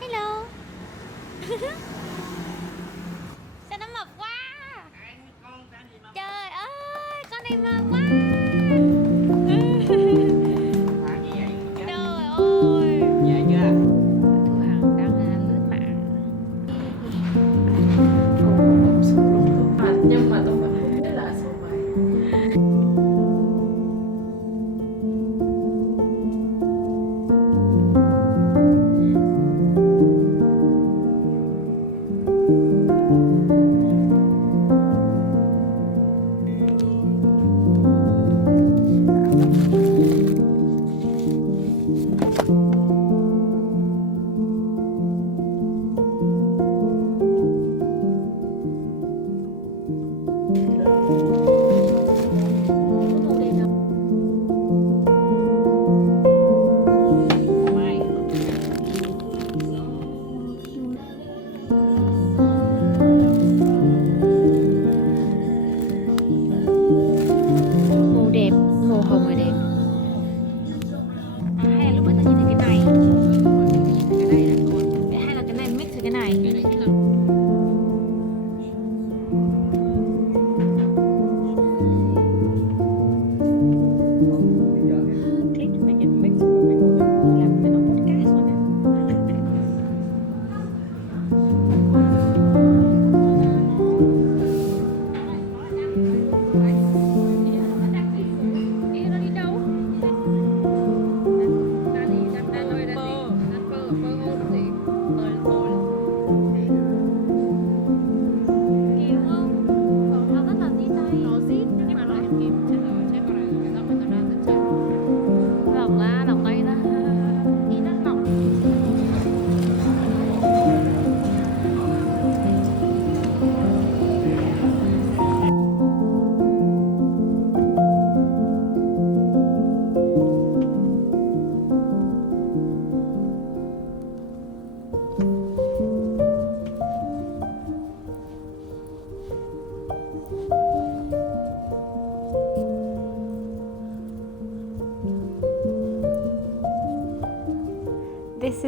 Hello. Sao nó mập quá. Trời ơi, con này mập quá. Trời ơi. Dạ chưa? Thu Hằng đang lướt mạng. Nhưng mà tôi vẫn không biết là số mấy.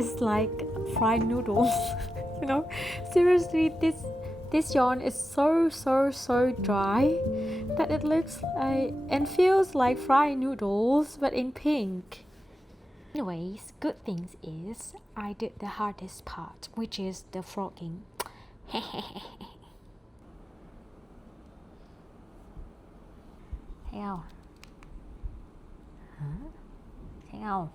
is like fried noodles. You know, seriously, this yarn is so dry that it looks like and feels like fried noodles but in pink. Anyways, good things is I did the hardest part, which is the frogging. Thấy không? Hả? Thấy không?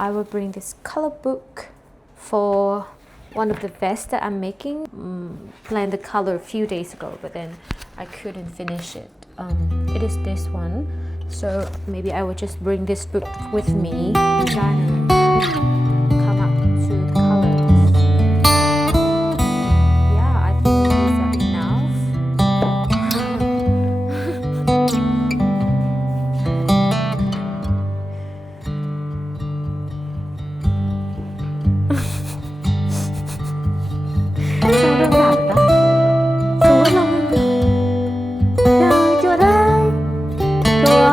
I will bring this color book for one of the vests that I'm making. Planned the color a few days ago, but then I couldn't finish it. It is this one, so maybe I will just bring this book with me. Trying to come up to the colors. Yeah, I think these are enough. Sao đơn giản ta? Số lòng nhờ chùa đây, chùa.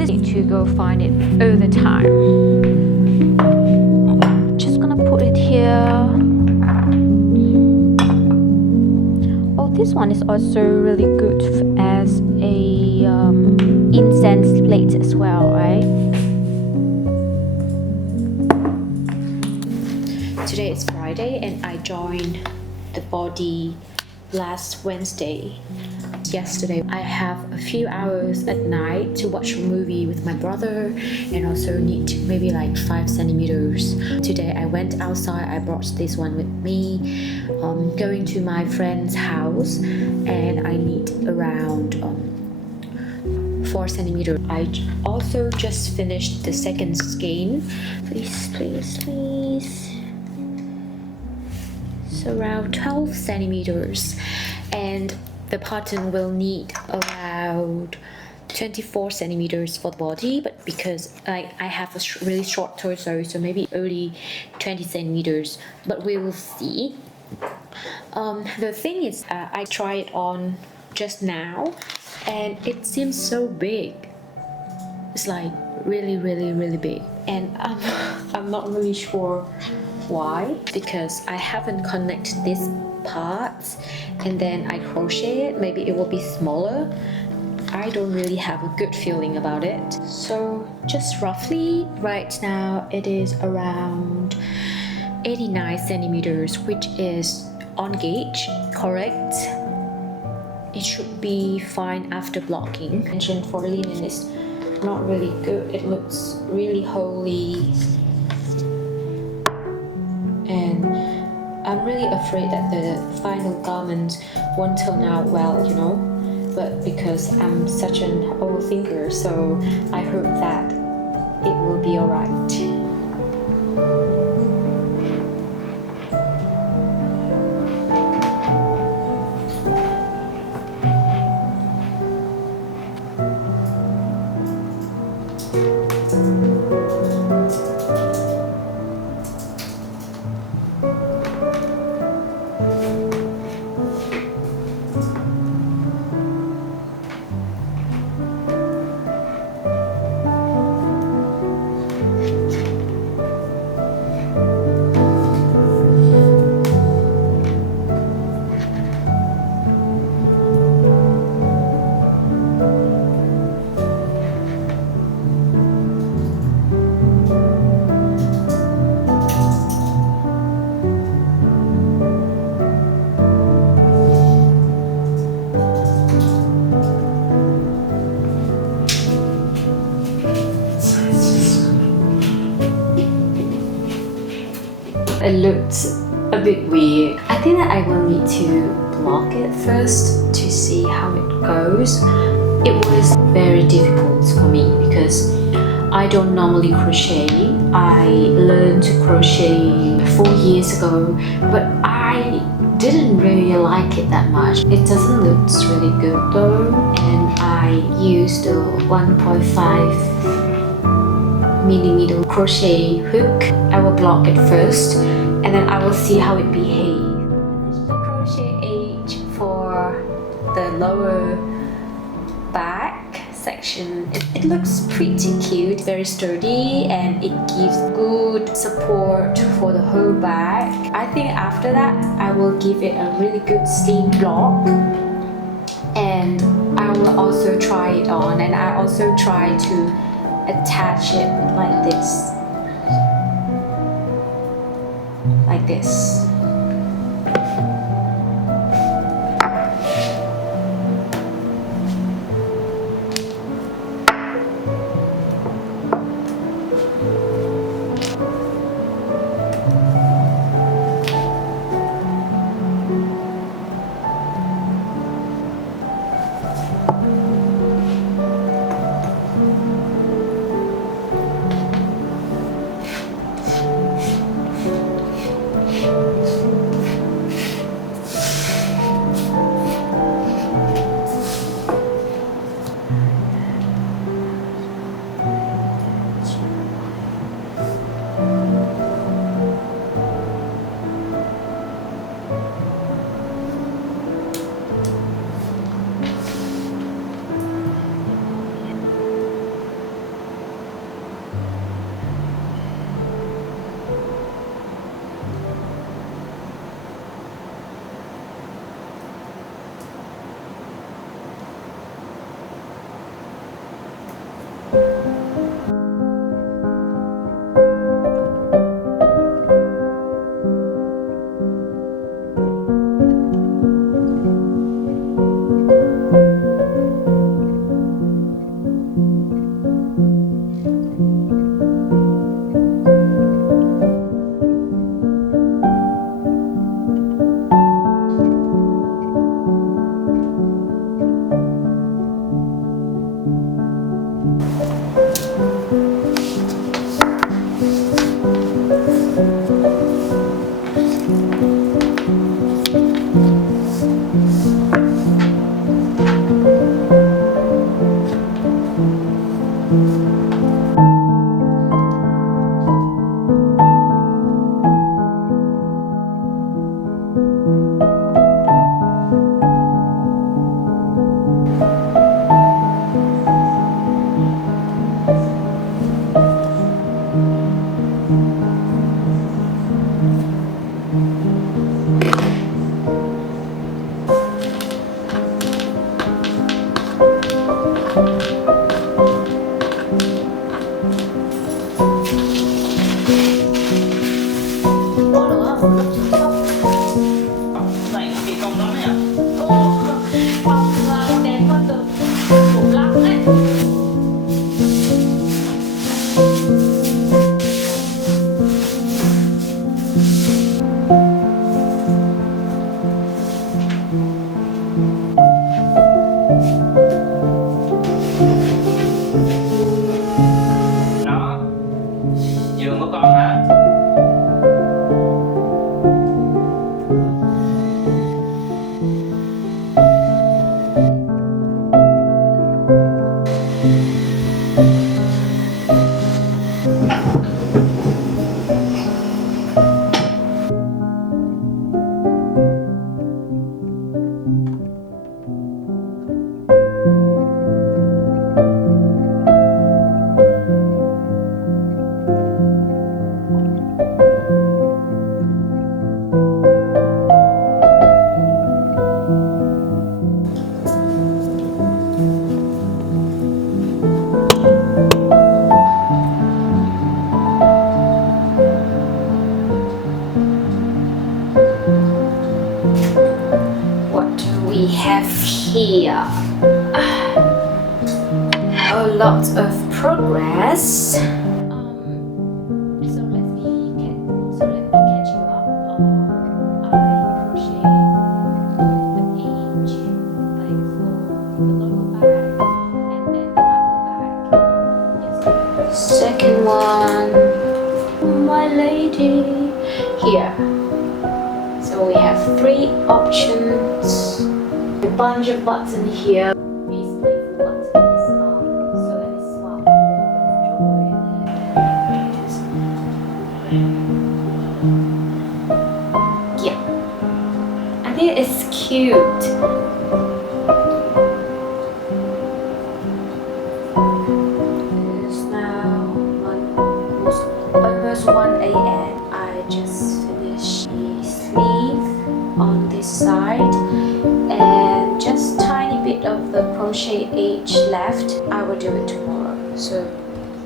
it is to go find it all the time. Just gonna put it here. Oh, this one is also really good as a incense plate as well, right? Today is Friday and I joined the body last Wednesday. Yesterday I have a few hours at night to watch a movie with my brother and also need maybe like 5 centimeters. Today I went outside, I brought this one with me, going to my friend's house, and I need around 4 centimeters. I also just finished the second skein. Please. So around 12 centimeters, and the pattern will need around 24 centimeters for the body, but because I have a really short torso, so maybe only 20 centimeters, but we will see. The thing is, I tried it on just now and it seems so big. It's like really big, and I'm not really sure why, because I haven't connected this part and then I crochet it. Maybe it will be smaller. I don't really have a good feeling about it. So just roughly right now it is around 89 centimeters, which is on gauge, correct? It should be fine after blocking. Tension for linen is not really good. It looks really holey, and I'm really afraid that the final garment won't turn out well, you know. But because I'm such an overthinker, so I hope that it will be alright. It looked a bit weird. I think that I will need to block it first to see how it goes. It was very difficult for me because I don't normally crochet. I learned to crochet 4 years ago, but I didn't really like it that much. It doesn't look really good though, and I used a 1.5 millimeter crochet hook. I will block it first and then I will see how it behaves. This is the crochet edge for the lower back section. It looks pretty cute, very sturdy, and it gives good support for the whole back. I think after that I will give it a really good seam block, and I will also try it on, and I also try to attach it like this. Like this. Này bị công lắm đấy ạ. Không đẹp hơn được cũng lắm đấy. Đó, giường của con hả? What do we have here? A lot of progress. So let me catch you up. I crochet the edge like for the lower back and then the upper back. Yes. Second one, my lady, here. So we have 3 options. A bunch of buttons here. These playful buttons. So that is spark a little bit of joy. Yeah. I think it's cute. It is now almost 1 a.m. I just finished the sleeve on this side and just tiny bit of the crochet edge left. I will do it tomorrow, so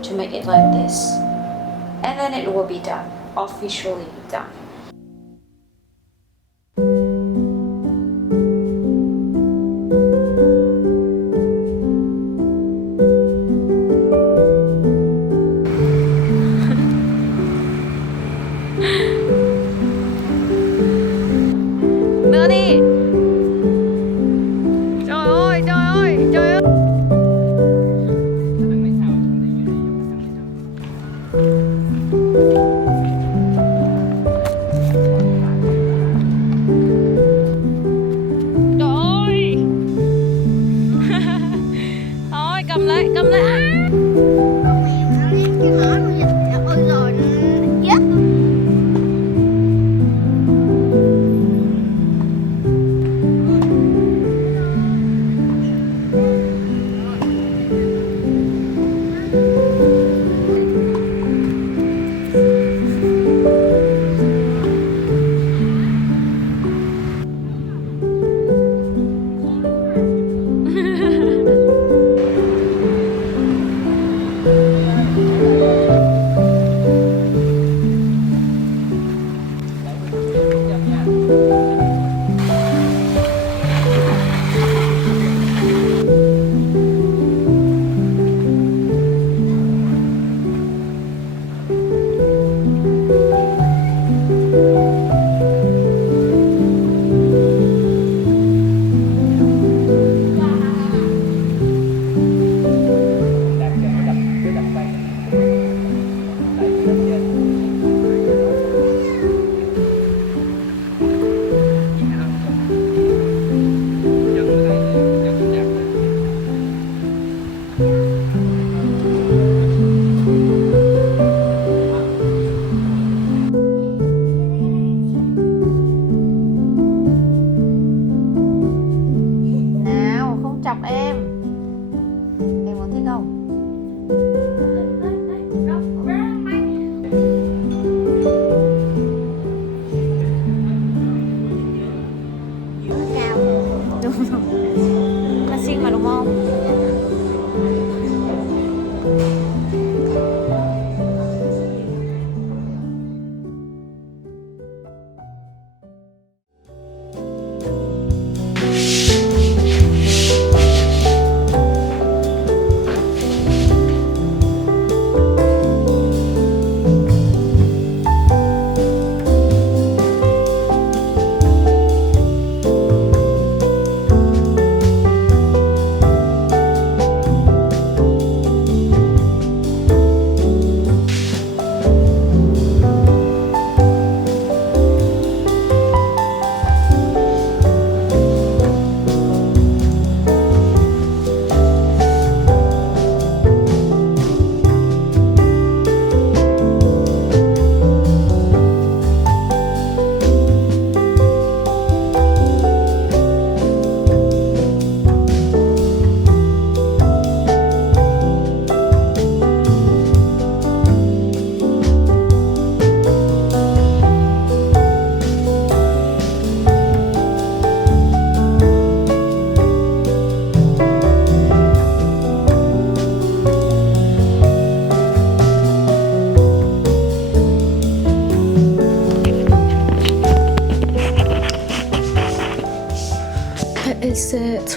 to make it like this, and then it will be done, officially done. Nữa đi. Trời ơi, trời ơi, trời ơi.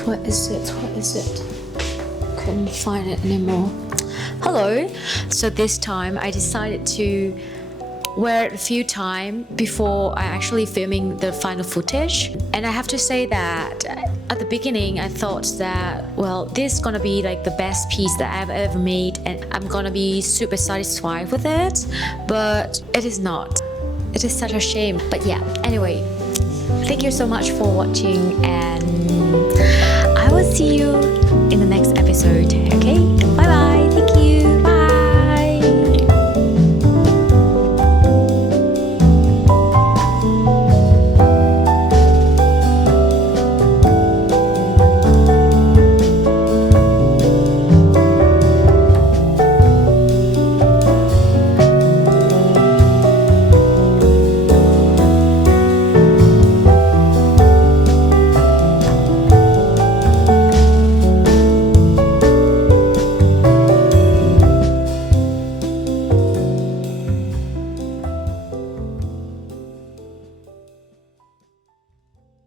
What is it? Couldn't find it anymore. Hello. So this time I decided to wear it a few times before I actually filming the final footage. And I have to say that at the beginning I thought that, well, this is gonna be like the best piece that I've ever made and I'm gonna be super satisfied with it, but it is not. It is such a shame. But yeah, anyway, thank you so much for watching and I will see you in the next episode.